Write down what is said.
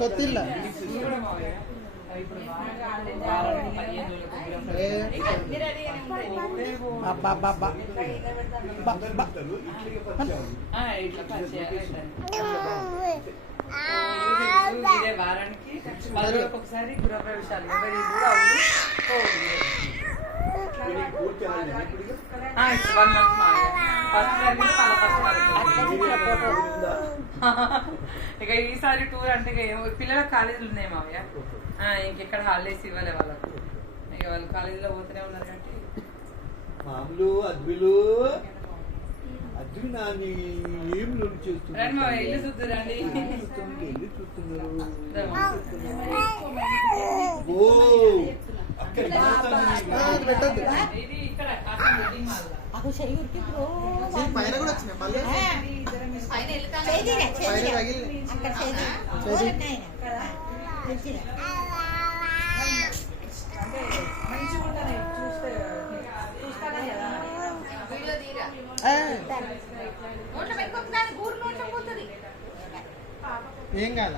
కొత్తిల్ల ఇదే వారానికి 10 రోజులకు ఒకసారి గృహప్రవేశాలు ఎవరి కూడా ఇక ఈసారి టూర్ అంటే పిల్లల కాలేజీలు ఉన్నాయి మావయ్య. ఇంకెక్కడ హాలిడేస్ ఇవ్వలే వాళ్ళకు. ఇక వాళ్ళు కాలేజీలో పోతూనే ఉన్నారు కాబట్టి మామూలు అద్భులు అద్భులు నాని ఏం లోన్ చేస్తున్నారు. రండి మావయ్య ఇల్లు చూద్దురండి. ఇల్లు చూస్తున్నారు. ఓ అక్కడ ఇది ఇక్కడ కాసం వెడ్డింగ్ మాల్ పైన కూడా వచ్చినాయి మళ్ళీ ఏం కాల